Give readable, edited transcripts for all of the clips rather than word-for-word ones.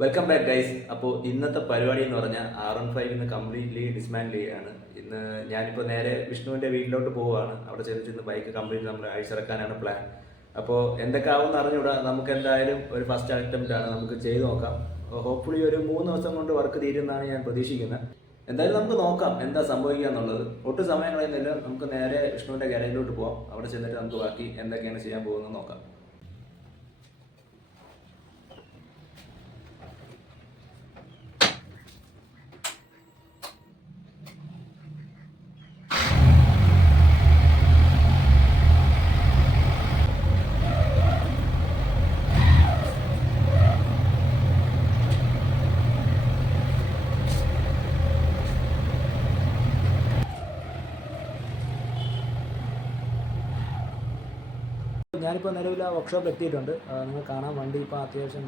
Welcome back guys. അപ്പോൾ ഇന്നത്തെ പരിപാടി എന്ന് പറഞ്ഞാൽ R15 ഇന്ന് കംപ്ലീറ്റ്ലി ഡിസ്മാൻഡിൽ ചെയ്യുകയാണ്. ഇന്ന് ഞാനിപ്പോൾ നേരെ വിഷ്ണുവിൻ്റെ വീട്ടിലോട്ട് പോവുകയാണ്. അവിടെ ചെന്നിട്ട് ഇന്ന് ബൈക്ക് കംപ്ലീറ്റ് നമ്മൾ അഴിച്ചിറക്കാനാണ് പ്ലാൻ. അപ്പോൾ എന്തൊക്കെ ആവുമെന്ന് അറിഞ്ഞൂടാ. നമുക്ക് എന്തായാലും ഒരു ഫസ്റ്റ് അറ്റംപ്റ്റ് ആണ്, നമുക്ക് ചെയ്ത് നോക്കാം. ഹോപ്പ്ഫുള്ളി ഒരു 3 ദിവസം കൊണ്ട് വർക്ക് തീരുമെന്നാണ് ഞാൻ പ്രതീക്ഷിക്കുന്നത്. എന്തായാലും നമുക്ക് നോക്കാം എന്താ സംഭവിക്കുക എന്നുള്ളത്. ഒട്ടും സമയം കളയുന്നില്ല, നമുക്ക് നേരെ വിഷ്ണുവിൻ്റെ ഗാരേജിലോട്ട് പോവാം. അവിടെ ചെന്നിട്ട് നമുക്ക് ബാക്കി എന്തൊക്കെയാണ് ചെയ്യാൻ പോകുന്നത് നോക്കാം. ഞാനിപ്പോൾ നിലവിൽ ആ വർക്ക്ഷോപ്പ് എത്തിയിട്ടുണ്ട്. നിങ്ങൾ കാണാൻ വണ്ടി ഇപ്പോൾ അത്യാവശ്യം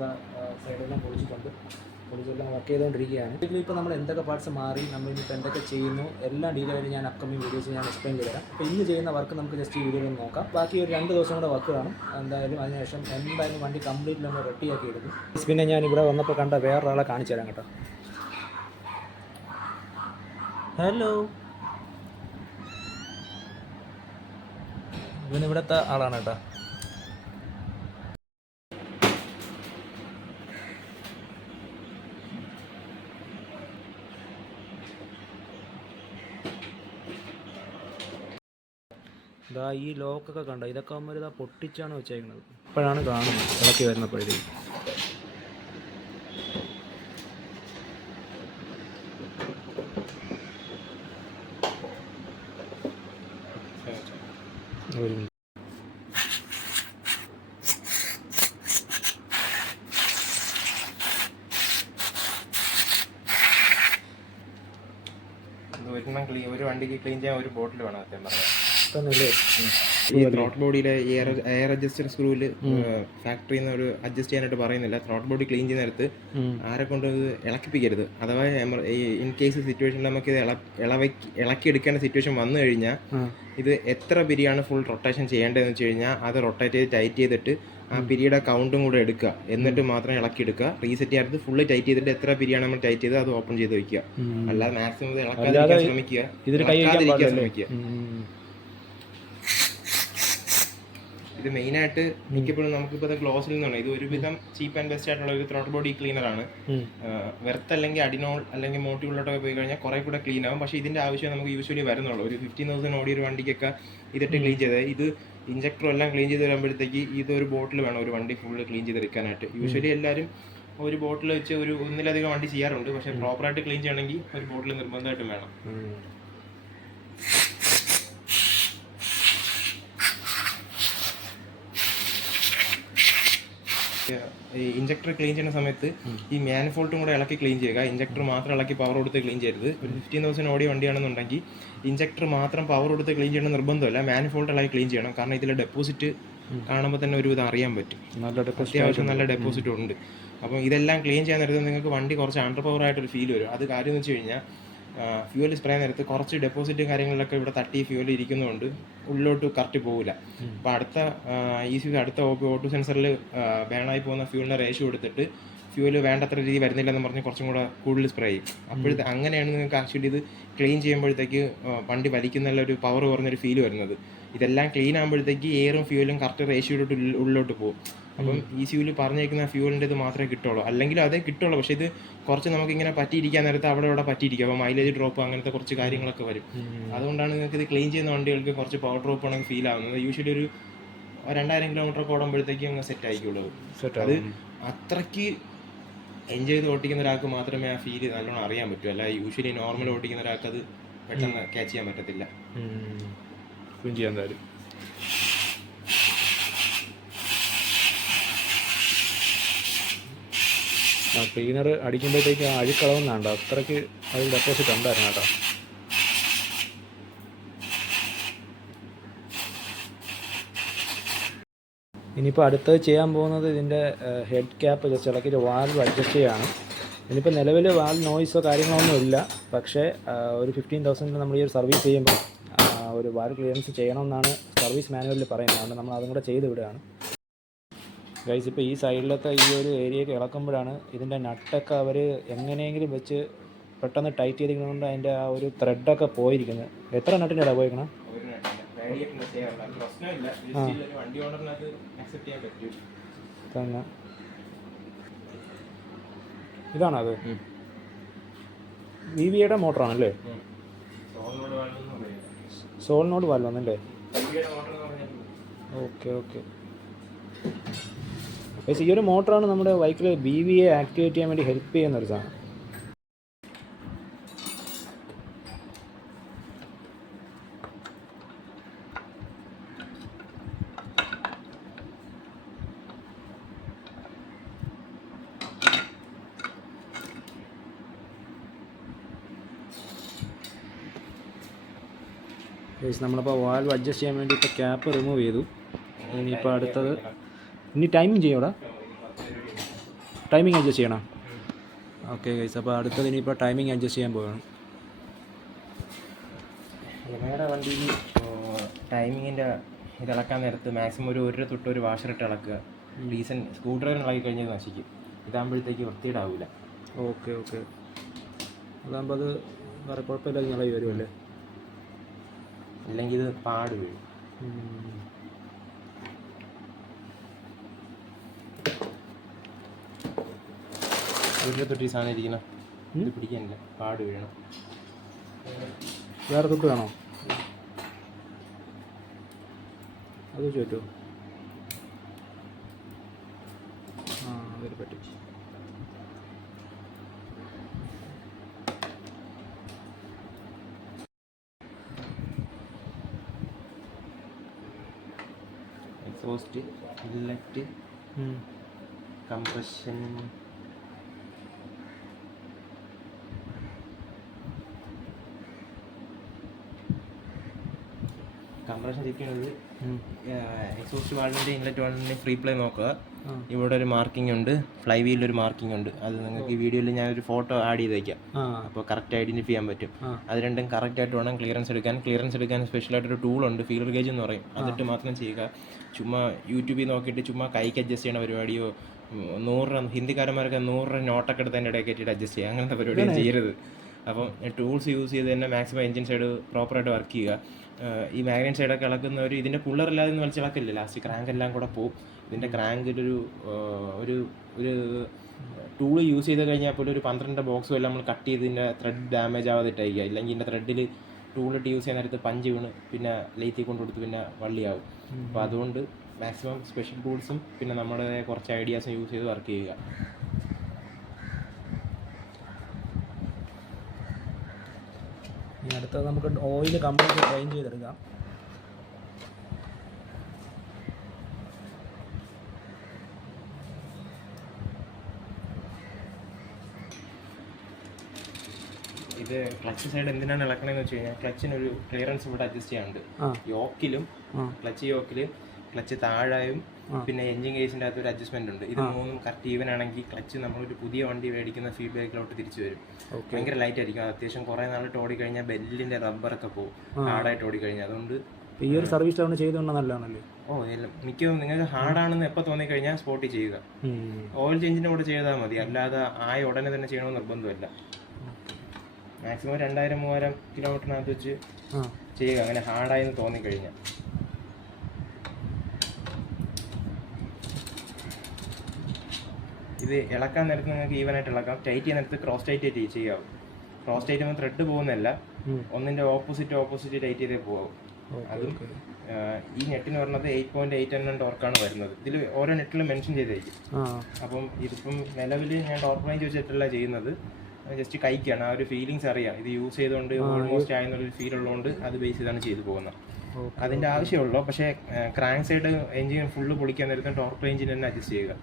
സൈഡെല്ലാം പൊളിച്ചെല്ലാം വർക്ക് ചെയ്തുകൊണ്ടിരിക്കുകയാണ്. ഇപ്പോൾ നമ്മൾ എന്തൊക്കെ പാർട്സ് മാറി, നമ്മളിപ്പോൾ എന്തൊക്കെ ചെയ്യുന്നു, എല്ലാം ഡീറ്റെയിലായിട്ട് ഞാൻ അപ്കമിങ് വീഡിയോസ് ഞാൻ എക്സ്പ്ലെയിൻ ചെയ്തുതരാം. അപ്പോൾ ഇന്ന് ചെയ്യുന്ന വർക്ക് നമുക്ക് ജസ്റ്റ് ഈ വീഡിയോയിൽ നോക്കാം. ബാക്കി ഒരു 2 ദിവസം കൂടെ വർക്ക് കാണും. എന്തായാലും അതിനുശേഷം എന്തായാലും വണ്ടി കംപ്ലീറ്റ് നമ്മൾ റെഡിയാക്കി എടുക്കും. പിന്നെ ഞാൻ ഇവിടെ വന്നപ്പോൾ കണ്ട വേറൊരാളെ കാണിച്ചു തരാം കേട്ടോ. ഹലോ, ഇവനിവിടുത്തെ ആളാണ് കേട്ടോ. ഇതാ ഈ ലോക്കൊക്കെ കണ്ടോ, ഇതൊക്കെ ആകുമ്പോൾ ഇതാ പൊട്ടിച്ചാണ് വെച്ചേക്കുന്നത്. ഇപ്പോഴാണ് കാണുന്നത് ഇളക്കി വരുന്നപ്പോഴത്തേക്ക്. ഒരു വണ്ടിക്ക് ക്ലീൻ ചെയ്യാൻ ഒരു ബോട്ടിൽ വേണം സത്യം പറയാം. ഈ ത്രോട്ട് ബോഡിയിലെ എയർ അഡ്ജസ്റ്റർ സ്ക്രൂവിൽ ഫാക്ടറിയിൽ നിന്ന് ഒരു അഡ്ജസ്റ്റ് ചെയ്യാനായിട്ട് പറയുന്നില്ല. ത്രോട്ട് ബോഡി ക്ലീൻ ചെയ്യുന്ന നേരത്ത് ആരെ കൊണ്ട് ഇത് ഇളക്കിപ്പിക്കരുത്. അഥവാ ഇൻ കേസ് സിറ്റുവേഷനിൽ നമുക്ക് ഇത് ഇളക്കിയെടുക്കേണ്ട സിറ്റുവേഷൻ വന്നു കഴിഞ്ഞാൽ ഇത് എത്ര പിരിയാണ് ഫുൾ റൊട്ടേഷൻ ചെയ്യേണ്ടതെന്ന് വെച്ച് കഴിഞ്ഞാൽ അത് റൊട്ടേറ്റ് ചെയ്ത് ടൈറ്റ് ചെയ്തിട്ട് ആ പിരിയുടെ കൗണ്ടും കൂടെ എടുക്കുക, എന്നിട്ട് മാത്രം ഇളക്കിയെടുക്കുക. റീസെറ്റ് ചെയ്യാത്ത ഫുള്ള് ടൈറ്റ് ചെയ്തിട്ട് എത്ര പിരിയാണ് നമ്മൾ ടൈറ്റ് ചെയ്ത് അത് ഓപ്പൺ ചെയ്ത് വെക്കുക. അല്ലാതെ മാക്സിമം ഇത് ഇളക്കാതിരിക്കാൻ ശ്രമിക്കുക. ഇത് മെയിനായിട്ട് മിക്കപ്പോഴും നമുക്കിപ്പോൾ ഗ്ലോസിൽ നിന്നാണ്. ഇത് ഒരുവിധം ചീപ്പ് ആൻഡ് ബെസ്റ്റ് ആയിട്ടുള്ള ഒരു ത്രോട്ട് ബോഡി ക്ലീനറാണ്. വെർത്ത് അല്ലെങ്കിൽ അഡിനോൾ അല്ലെങ്കിൽ മോട്ടിവുള്ളൊക്കെ പോയി കഴിഞ്ഞാൽ കുറെ കൂടെ ക്ലീൻ ആവും. പക്ഷേ ഇതിന്റെ ആവശ്യം നമുക്ക് യൂഷ്വലി വരുന്നുള്ളൂ. ഒരു 15,000 ഓടി ഒരു വണ്ടിക്കൊക്കെ ഇതിട്ട് ക്ലീൻ ചെയ്തത്. ഇത് ഇഞ്ചക്ടറും എല്ലാം ക്ലീൻ ചെയ്ത് വരുമ്പോഴത്തേക്ക് ഇതൊരു ബോട്ടിൽ വേണം ഒരു വണ്ടി ഫുള്ള് ക്ലീൻ ചെയ്തെടുക്കാനായിട്ട്. യൂഷ്വലി എല്ലാവരും ഒരു ബോട്ടിൽ വെച്ച് ഒന്നിലധികം വണ്ടി ചെയ്യാറുണ്ട്. പക്ഷേ പ്രോപ്പറായിട്ട് ക്ലീൻ ചെയ്യണമെങ്കിൽ ഒരു ബോട്ടിൽ നിർബന്ധമായിട്ടും വേണം. ഇഞ്ചക്ടർ ക്ലീൻ ചെയ്യുന്ന സമയത്ത് ഈ മാനിഫോൾട്ടും കൂടെ ഇളക്കി ക്ലീൻ ചെയ്യുക. ഇഞ്ചക്ടർ മാത്രം ഇളക്കി പവർ കൊടുത്ത് ക്ലീൻ ചെയ്യരുത്. ഒരു 15,000 ഓടി വണ്ടിയാണെന്നുണ്ടെങ്കിൽ ഇഞ്ചക്ടർ മാത്രം പവർ കൊടുത്ത് ക്ലീൻ ചെയ്യണം നിർബന്ധമല്ല, മാനിഫോൾട്ട് ഇളക്കി ക്ലീൻ ചെയ്യണം. കാരണം ഇതിലെ ഡെപ്പോസിറ്റ് കാണുമ്പോൾ തന്നെ ഒരു ഇത് അറിയാൻ പറ്റും. അത്യാവശ്യം നല്ല ഡെപ്പോസിറ്റ് ഉണ്ട്. അപ്പം ഇതെല്ലാം ക്ലീൻ ചെയ്യാൻ നേരത്ത് നിങ്ങൾക്ക് വണ്ടി കുറച്ച് അണ്ടർ പവർ ആയിട്ടൊരു ഫീൽ വരും. അത് കാര്യം എന്ന് വെച്ച് കഴിഞ്ഞാൽ ഫ്യൂവൽ സ്പ്രേ നേരത്ത് കുറച്ച് ഡെപ്പോസിറ്റ് കാര്യങ്ങളിലൊക്കെ ഇവിടെ തട്ടി ഫ്യൂവൽ ഇരിക്കുന്നതുകൊണ്ട് ഉള്ളിലോട്ട് കറക്റ്റ് പോകില്ല. അപ്പോൾ അടുത്ത ഓട്ടോ സെൻസറിൽ ബാണായി പോകുന്ന ഫ്യൂവലിൻ്റെ റേഷ്യോ എടുത്തിട്ട് ഫ്യൂവൽ വേണ്ടത്ര രീതി വരുന്നില്ലെന്ന് പറഞ്ഞ് കുറച്ചും കൂടെ കൂടുതൽ സ്പ്രേ ചെയ്യും. അങ്ങനെയാണ് നിങ്ങൾക്ക് ആക്ച്വലി ഇത് ക്ലീൻ ചെയ്യുമ്പോഴത്തേക്ക് വണ്ടി വലിക്കുന്ന ഒരു പവർ കുറഞ്ഞൊരു ഫീൽ വരുന്നത്. ഇതെല്ലാം ക്ലീൻ ആകുമ്പോഴത്തേക്ക് എയറും ഫ്യൂവലും കറക്റ്റ് റേഷ്യോയിലോട്ട് ഉള്ളിലോട്ട് പോകും. അപ്പം ഈ ഫ്യൂവൽ പറഞ്ഞേക്കുന്ന ഫ്യൂവലിൻ്റെ ഇത് മാത്രമേ കിട്ടുള്ളൂ, അല്ലെങ്കിൽ അതേ കിട്ടുള്ളൂ. പക്ഷേ ഇത് കുറച്ച് നമുക്കിങ്ങനെ പറ്റിയിരിക്കാൻ നേരത്തെ അവിടെ പറ്റിയിരിക്കും. അപ്പോൾ മൈലേജ് ഡ്രോപ്പ് അങ്ങനത്തെ കുറച്ച് കാര്യങ്ങളൊക്കെ വരും. അതുകൊണ്ടാണ് നിങ്ങൾക്ക് ഇത് ക്ലീൻ ചെയ്യുന്ന വണ്ടികൾക്ക് കുറച്ച് പവർ ഡ്രോപ്പ് ആണെങ്കിൽ ഫീൽ ആവുന്നത്. യൂഷ്വലി ഒരു 2000 കിലോമീറ്റർ ഓടുമ്പോഴത്തേക്കും അങ്ങ് സെറ്റ് ആയിക്കുള്ളൂ. അത് അത്രയ്ക്ക് എൻജോയ് ചെയ്ത് ഓടിക്കുന്ന ഒരാൾക്ക് മാത്രമേ ആ ഫീല് നല്ലോണം അറിയാൻ പറ്റൂ. അല്ല യൂഷ്വലി നോർമൽ ഓടിക്കുന്ന ഒരാൾക്ക് അത് പെട്ടെന്ന് ക്യാച്ച് ചെയ്യാൻ പറ്റത്തില്ല. ക്ലീനർ അടിക്കുമ്പോഴത്തേക്ക് അഴുക്കളവുന്നുണ്ട്, അത്രയ്ക്ക് അതിൽ ഡെപ്പോസിറ്റ് ഉണ്ടായിരുന്നു കേട്ടോ. ഇനിയിപ്പോൾ അടുത്തത് ചെയ്യാൻ പോകുന്നത് ഇതിൻ്റെ ഹെഡ് ക്യാപ്പ് ജസ്റ്റ് ഇളക്കിയിട്ട് വാൽവ് അഡ്ജസ്റ്റ് ചെയ്യുകയാണ്. ഇനിയിപ്പോൾ നിലവിൽ വാൽവ് നോയ്സോ കാര്യങ്ങളൊന്നും ഇല്ല. പക്ഷേ ഒരു 15,000 നമ്മൾ ഈ ഒരു സർവീസ് ചെയ്യുമ്പോൾ ഒരു വാൽവ് ക്ലിയറൻസ് ചെയ്യണമെന്നാണ് സർവീസ് മാനുവലിൽ പറയുന്നത്. അതുകൊണ്ട് നമ്മൾ അതും കൂടെ ചെയ്ത് വിടുകയാണ്. ഗൈസ് ഇപ്പോൾ ഈ സൈഡിലത്തെ ഈ ഒരു ഏരിയയൊക്കെ ഇളക്കുമ്പോഴാണ് ഇതിൻ്റെ നട്ടൊക്കെ അവർ എങ്ങനെയെങ്കിലും വെച്ച് പെട്ടെന്ന് ടൈറ്റ് ചെയ്തിരിക്കുന്നതുകൊണ്ട് അതിൻ്റെ ആ ഒരു ത്രെഡൊക്കെ പോയിരിക്കുന്നത്. എത്ര നട്ടിൻ്റെ ഇടാ പോയിരിക്കണം? ഒരു നട്ടില്ല, റേഡിയേറ്ററിന് ചെയ്യാറുണ്ട്, അത് പ്രശ്നമില്ല. ആ. ഒരു വണ്ടി ഓണറിന് അത് അക്സെപ്റ്റ് ചെയ്യാൻ പറ്റും. തന്നെ ഇതാണോ അത്? വി വിയുടെ മോട്ടറാണല്ലേ? സോളിനോട് വാൽവെന്ന് പറയുന്നത്. സോളിനോട് വാൽവാന്നല്ലേ? വണ്ടിയുടെ മോട്ടർ എന്ന് പറഞ്ഞാൽ ഓക്കെ ഓക്കെ. പക്ഷേ ഈ ഒരു മോട്ടറാണ് നമ്മുടെ ബൈക്കിൽ ബി വിയെ ആക്ടിവേറ്റ് ചെയ്യാൻ വേണ്ടി ഹെൽപ്പ് ചെയ്യുന്നൊരു സാധനം. നമ്മളിപ്പോൾ വാൽവ് അഡ്ജസ്റ്റ് ചെയ്യാൻ വേണ്ടി ഇപ്പോൾ ക്യാപ്പ് റിമൂവ് ചെയ്തു. ഇനിയിപ്പോൾ അടുത്തത് ഇനി ടൈമിങ് ചെയ്യൂടാ, ടൈമിങ് അഡ്ജസ്റ്റ് ചെയ്യണം. ഓക്കെ ഗൈസ്, അപ്പോൾ അടുത്തത് ഇനിയിപ്പോൾ ടൈമിങ് അഡ്ജസ്റ്റ് ചെയ്യാൻ പോവുകയാണ്. വേറെ വണ്ടിയിൽ ടൈമിങ്ങിൻ്റെ ഇത് ഇളക്കാൻ നേരത്ത് മാക്സിമം ഒരു തൊട്ട് ഒരു വാഷർ ഇട്ട് ഇളക്കുക. റീസൺ സ്ക്രൂ ഡ്രൈവർ ഇളക്കി കഴിഞ്ഞാൽ നശിക്കും. ഇതാകുമ്പോഴത്തേക്ക് വൃത്തിയിടാവില്ല. ഓക്കെ ഓക്കെ, അതാകുമ്പോൾ അത് വേറെ കുഴപ്പമില്ലാതെ ഇളകി വരുമല്ലേ? ഇല്ലെങ്കിൽ ഇത് പാട് വീഴും. ഒരു തൊട്ട് ഈ സാധനം ഇരിക്കണം, ഇത് പിടിക്കാനില്ല, പാട് വീഴണം. വേറെ തൊട്ട് വേണോ? അത് ചോദിച്ചോ. ആ അതിൽ പറ്റും. Exhaust, inlet, compression, compression check ചെയ്യുന്നത് എക്സോസ്റ്റ് വാൾവിൻ്റെ ഇൻലെറ്റ് വാൾവിൻ്റെ ഫ്രീ പ്ലേ നോക്കുക. ഇവിടെ ഒരു മാർക്കിംഗ് ഉണ്ട്, ഫ്ലൈ വീലിലൊരു മാർക്കിംഗ് ഉണ്ട്. അത് നിങ്ങൾക്ക് ഈ വീഡിയോയിൽ ഞാനൊരു ഫോട്ടോ ആഡ് ചെയ്ത് വയ്ക്കാം, അപ്പോൾ കറക്റ്റ് ഐഡൻറ്റിഫൈ ചെയ്യാൻ പറ്റും. അത് രണ്ടും കറക്റ്റായിട്ട് വേണം ക്ലിയറൻസ് എടുക്കാൻ. ക്ലിയറൻസ് എടുക്കാൻ സ്പെഷ്യലായിട്ടൊരു ടൂളുണ്ട്, ഫീലർ ഗേജ് എന്ന് പറയും. അതിട്ട് മാത്രം ചെയ്യുക. ചുമ്മാ യൂട്യൂബിൽ നോക്കിയിട്ട് ചുമ്മാ കൈക്ക് അഡ്ജസ്റ്റ് ചെയ്യണ പരിപാടിയോ, 100 രൂപ ഹിന്ദിക്കാരന്മാരൊക്കെ 100 രൂപ നോട്ടൊക്കെ എടുത്ത് അതിൻ്റെ ഇടയിൽ കയറ്റിയിട്ട് അഡ്ജസ്റ്റ് ചെയ്യുക, അങ്ങനത്തെ പരിപാടിയും ചെയ്യരുത്. അപ്പം ടൂൾസ് യൂസ് ചെയ്ത് തന്നെ മാക്സിമം എഞ്ചിൻ സൈഡ് പ്രോപ്പറായിട്ട് വർക്ക് ചെയ്യുക. ഈ മാഗ്നറ്റ് സൈഡൊക്കെ ഇളക്കുന്നവർ ഇതിൻ്റെ പുള്ളറില്ലാതെ ഒന്ന് വലിച്ചിളക്കില്ല, ലാസ്റ്റ് ക്രാങ്ക് എല്ലാം കൂടെ പോവും. ഇതിൻ്റെ ക്രാങ്കിലൊരു ഒരു ഒരു ടൂൾ യൂസ് ചെയ്ത് കഴിഞ്ഞാൽ പോലും ഒരു 12 ബോക്സും എല്ലാം നമ്മൾ കട്ട് ചെയ്ത് ഇതിൻ്റെ ത്രെഡ് ഡാമേജ് ആവാതിട്ടയക്കുക. ഇല്ലെങ്കിൽ ഇതിൻ്റെ ത്രെഡിൽ ടൂളിട്ട് യൂസ് ചെയ്യുന്ന നേരത്ത് പഞ്ച് വീണ് പിന്നെ ലേത്തി കൊണ്ട് കൊടുത്ത് പിന്നെ വള്ളിയാവും. അപ്പോൾ അതുകൊണ്ട് മാക്സിമം സ്പെഷ്യൽ ടൂൾസും പിന്നെ നമ്മുടെ കുറച്ച് ഐഡിയാസും യൂസ് ചെയ്ത് വർക്ക് ചെയ്യുക. ഇനി അടുത്തത് നമുക്ക് ഓയിൽ കംപ്ലീറ്റ് ഡ്രെയിൻ ചെയ്തെടുക്കാം. ഇത് ക്ലച്ച് സൈഡ് എന്തിനാണ് ഇളക്കണമെന്ന് വെച്ച് കഴിഞ്ഞാൽ ക്ലച്ചിനൊരു ക്ലിയറൻസ് ഇവിടെ അഡ്ജസ്റ്റ് ചെയ്യാനുണ്ട്. യോക്കിലും ക്ലച്ച് യോക്കിൽ, ക്ലച്ച് താഴായും പിന്നെ എഞ്ചിൻ കേസിൻ്റെ അകത്ത് ഒരു അഡ്ജസ്റ്റ്മെന്റ് ഉണ്ട്. ഇത് മൂന്നും കറക്റ്റ് ഈവൻ ആണെങ്കിൽ ക്ലച്ച് നമ്മളൊരു പുതിയ വണ്ടി മേടിക്കുന്ന ഫീഡ്ബാക്കിലോട്ട് തിരിച്ചു വരും. ഭയങ്കര ലൈറ്റ് ആയിരിക്കും. അത്യാവശ്യം കുറേ നാളിട്ട് ഓടിക്കഴിഞ്ഞാൽ ബെല്ലിൻ്റെ റബ്ബറൊക്കെ പോകും, ഹാർഡായിട്ട് ഓടിക്കഴിഞ്ഞാൽ. അതുകൊണ്ട് ഈ ഒരു സർവീസ് ടൗൺ ചെയ്തുകൊണ്ട് നല്ലതാണല്ലേ? എല്ലാം മിക്കവും നിങ്ങൾക്ക് ഹാർഡാണെന്ന് എപ്പോൾ തോന്നിക്കഴിഞ്ഞാൽ സ്പോട്ടിൽ ചെയ്യുക. ഓയിൽ ചേഞ്ചിൻ്റെ കൂടെ ചെയ്താൽ മതി, അല്ലാതെ ഉടനെ തന്നെ ചെയ്യണമെന്ന് നിർബന്ധമില്ല. മാക്സിമം 2000-3000 കിലോമീറ്ററിനകത്ത് വെച്ച് ചെയ്യുക, അങ്ങനെ ഹാർഡായെന്ന് തോന്നിക്കഴിഞ്ഞാൽ. ഇത് ഇളക്കാൻ നേരത്ത് നിങ്ങൾക്ക് ഈവനായിട്ട് ഇളക്കാം. ടൈറ്റ് ചെയ്യുന്ന നേരത്ത് ക്രോസ് ടൈറ്റ് ചെയ്യാവും. ക്രോസ് ടൈറ്റ് ചെയ്യുമ്പോൾ ത്രെഡ് പോകുന്നതല്ല, ഒന്നിൻ്റെ ഓപ്പോസിറ്റ് ടൈറ്റ് ചെയ്തേ പോകാവും. അതും ഈ നെറ്റിന് പറഞ്ഞത് 8.8 mm ടോർക്കാണ് വരുന്നത്. ഇതിൽ ഓരോ നെറ്റിലും മെൻഷൻ ചെയ്തേക്കും. അപ്പം ഇതിപ്പം നിലവിൽ ഞാൻ ടോർക്ക് റേഞ്ച് വെച്ചിട്ടല്ല ചെയ്യുന്നത്, ജസ്റ്റ് കൈക്കാണ്. ആ ഒരു ഫീലിങ്സ് അറിയാം, ഇത് യൂസ് ചെയ്തുകൊണ്ട് ഓൾമോസ്റ്റ് ആയെന്നുള്ളൊരു ഫീൽ ഉള്ളതുകൊണ്ട് അത് ബേസ് ചെയ്താണ് ചെയ്തു പോകുന്നത്. അതിൻ്റെ ആവശ്യമുള്ളൂ. പക്ഷേ ക്രാങ്ക് സൈഡ് എഞ്ചിൻ ഫുള്ള് പൊളിക്കാൻ നേരത്തെ ടോർക്ക് റേഞ്ചിന് തന്നെ അഡ്ജസ്റ്റ് ചെയ്യുക.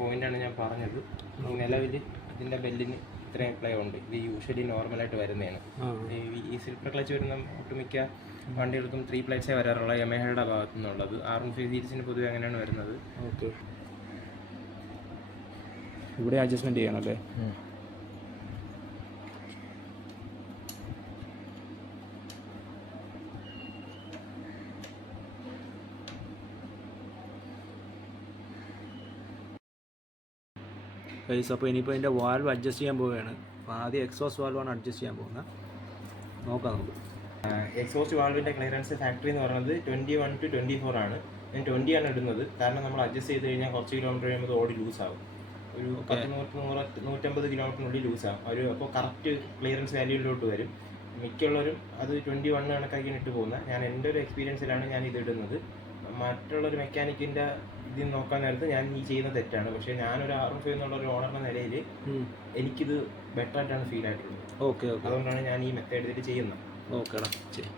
പോയിൻ്റാണ് ഞാൻ പറഞ്ഞത്. നിലവിൽ ഇതിൻ്റെ ബെല്ലിന് ഇത്രയും പ്ലേ ഉണ്ട്. ഇത് യൂഷ്വലി നോർമലായിട്ട് വരുന്നതാണ്. ഈ സിൽവർ ക്ലച്ച് വരുന്ന ഒട്ടുമിക്ക വണ്ടികൾക്കും 3 പ്ലേറ്റ്സേ വരാറുള്ള യമഹയുടെ ഭാഗത്തു നിന്നുള്ളത്. R15 സീരീസിന് പൊതുവെ അങ്ങനെയാണ് വരുന്നത്. ഓക്കെ, ഇവിടെ അഡ്ജസ്റ്റ്മെൻറ്റ് ചെയ്യണം അല്ലേ? ഗൈസ്, അപ്പോൾ ഇനിയിപ്പോൾ ഇതിൻ്റെ വാൽവ് അഡ്ജസ്റ്റ് ചെയ്യാൻ പോവുകയാണ്. അപ്പോൾ ആദ്യം എക്സോസ്റ്റ് വാൽവാണ് അഡ്ജസ്റ്റ് ചെയ്യാൻ പോകുന്നത്. നോക്കാം നമുക്ക്. എക്സോസ്റ്റ് വാൾവിൻ്റെ ക്ലിയറൻസ് ഫാക്ടറി എന്ന് പറയുന്നത് 21 to 24 ആണ്. ഞാൻ 20 ആണ് ഇടുന്നത്. കാരണം നമ്മൾ അഡ്ജസ്റ്റ് ചെയ്ത് കഴിഞ്ഞാൽ കുറച്ച് കിലോമീറ്റർ കഴിയുമ്പോൾ ഓടി ലൂസാകും. ഒരു 100-150 കിലോമീറ്ററിനുള്ളിൽ ലൂസാകും. അപ്പോൾ കറക്റ്റ് ക്ലിയറൻസ് വാല്യൂയിലോട്ട് വരും. മിക്കുള്ളവരും അത് 21 കണക്കാക്കിയാണ് ഇട്ട് പോകുന്നത്. ഞാൻ എൻ്റെ ഒരു എക്സ്പീരിയൻസിലാണ് ഞാൻ ഇത് ഇടുന്നത്. മറ്റുള്ളൊരു മെക്കാനിക്കിൻ്റെ ഇതിൽ നോക്കാൻ നേരത്ത് ഞാൻ ഈ ചെയ്യുന്ന തെറ്റാണ്. പക്ഷേ ഞാനൊരു R15 എന്നുള്ള ഒരു ഓണറിൻ്റെ നിലയിൽ എനിക്കിത് ബെറ്റർ ആയിട്ടാണ് ഫീൽ ആയിട്ടുള്ളത്. ഓക്കെ ഓക്കെ, അതുകൊണ്ടാണ് ഞാൻ ഈ മെത്തേഡ് ഇതിൽ ചെയ്യുന്നത്. ഓക്കേടാ, ശരി.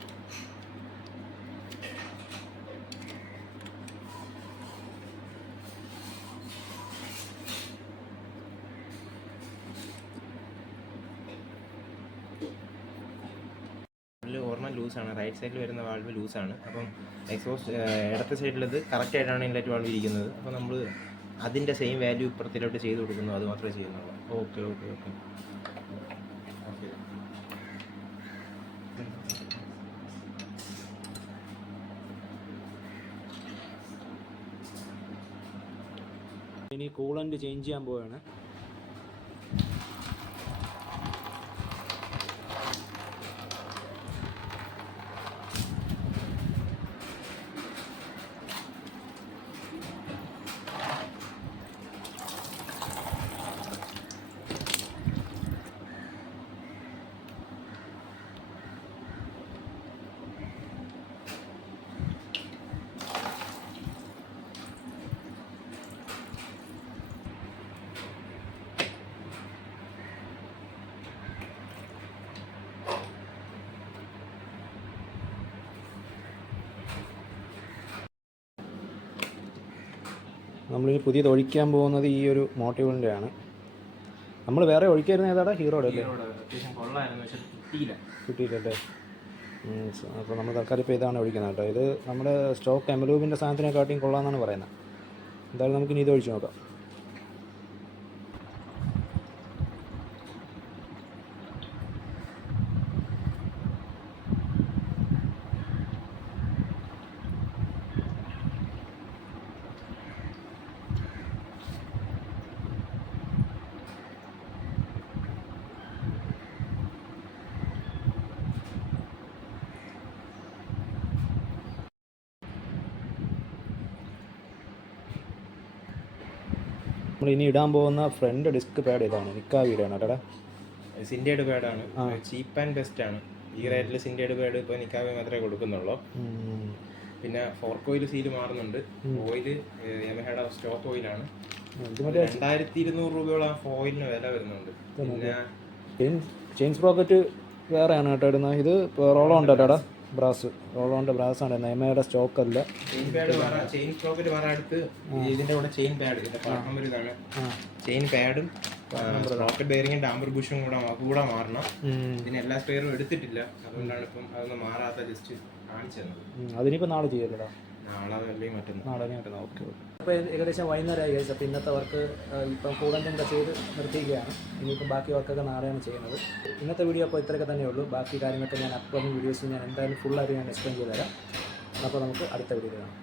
ഒരെണ്ണം ലൂസാണ്, റൈറ്റ് സൈഡിൽ വരുന്ന വാൾവ് ലൂസാണ്. അപ്പം എക്സോസ്റ്റ് ഇടത്തെ സൈഡിലത് കറക്റ്റ് ആയിട്ടാണ് ഇൻലെറ്റ് വാൾവ് ഇരിക്കുന്നത്. അപ്പോൾ നമ്മൾ അതിൻ്റെ സെയിം വാല്യൂ ഇപ്പുറത്തിലോട്ട് ചെയ്ത് കൊടുക്കുന്നു, അത് മാത്രമേ ചെയ്യുന്നുള്ളൂ. Okay okay okay. ഇനി കൂളൻ്റ് ചേഞ്ച് ചെയ്യാൻ പോവുകയാണ്. നമ്മളിനി പുതിയത് ഒഴിക്കാൻ പോകുന്നത് ഈ ഒരു മോട്ടീവിൻ്റെ ആണ്. നമ്മൾ വേറെ ഒഴിക്കായിരുന്ന ഏതാടാ? ഹീറോയുടെ അല്ലേ? അത്യാവശ്യം കൊള്ളായിരുന്നു, പക്ഷെ കിട്ടിയില്ല. കിട്ടിയില്ലല്ലേ? അപ്പോൾ നമ്മൾ തൽക്കാലം ഇപ്പോൾ ഇതാണ് ഒഴിക്കുന്നത് കേട്ടോ. ഇത് നമ്മുടെ സ്റ്റോക്ക് എമലൂബിൻ്റെ സാധനത്തിനെക്കാട്ടിയും കൊള്ളാമെന്നാണ് പറയുന്നത്. എന്തായാലും നമുക്കിനി ഇത് ഒഴിച്ച് നോക്കാം. നമ്മൾ ഇനി ഇടാൻ പോകുന്ന ഫ്രണ്ട് ഡിസ്ക് പാഡ് ഇതാണ്, നിക്കാവിയുടെ കേട്ടോ. സിൻഡേഡ് പാഡാണ്, ചീപ്പ് ആൻഡ് ബെസ്റ്റ് ആണ്. ഈ റേറ്റിൽ സിൻഡേഡ് പാഡ് ഇപ്പോൾ നിക്കാവേ മാത്രമേ കൊടുക്കുന്നുള്ളൂ. പിന്നെ ഫോർക്ക് ഓയിൽ സീല് മാറുന്നുണ്ട്. ഓയില് യമഹയുടെ സ്റ്റോക്ക് ഓയിലാണ്. 2200 രൂപയോളം ഓയിലിന് വില വരുന്നുണ്ട്. പിന്നെ ചെയിൻ സ്പ്രോക്കറ്റ് വേറെയാണ് കേട്ടോ ഇടുന്നത്. ഇത് റോളോ ഉണ്ടല്ലോടാ, ബ്രാസ്, റോളോൻ്റെ ബ്രാസാണ് യമഹയുടെ സ്റ്റോക്ക് അല്ല. ചെയിൻ പാഡ് വേറെ, ചെയിൻ സ്പ്രോക്കറ്റ് വേറെ. അടുത്ത് ഇതിൻ്റെ കൂടെ ചെയിൻ പാഡ്, ഇതിൻ്റെ പാർട്ട്ണർ ഒരു ഇതാണ്. ചെയിൻ പാഡും സ്പ്രോക്കറ്റ് ബെയറിംഗും ഡാമ്പർ ബുഷും കൂടെ മാറണം. ഇതിന് എല്ലാ സ്പെയറും എടുത്തിട്ടില്ല, അതുകൊണ്ടാണ് ഇപ്പം അതൊന്നും മാറാത്ത ജസ്റ്റ് കാണിച്ചത്. അതിനിപ്പോൾ നാളെ ചെയ്യല്ലോടാ, നാളെ അല്ലെങ്കിൽ മറ്റന്നാൾ. നാളെ മറ്റന്നാൾ. Okay okay. അപ്പോൾ ഏകദേശം വൈകുന്നേരമായി കഴിച്ചു. അപ്പോൾ ഇന്നത്തെ വർക്ക് ഇപ്പം കൂളൻ്റും ഒക്കെ ചെയ്ത് നിർത്തിയിരിക്കുകയാണ്. ഇനിയിപ്പം ബാക്കി വർക്കൊക്കെ നാളെയാണ് ചെയ്യുന്നത്. ഇന്നത്തെ വീഡിയോ അപ്പോൾ ഇത്രയൊക്കെ തന്നെ ഉള്ളൂ. ബാക്കി കാര്യങ്ങളൊക്കെ ഞാൻ അപ്കമിങ് വീഡിയോസിൽ ഞാൻ എന്തായാലും ഫുള്ളായിട്ട് ഞാൻ എക്സ്പ്ലെയിൻ ചെയ്ത് തരാം. അപ്പോൾ നമുക്ക് അടുത്ത വീഡിയോ കാണാം.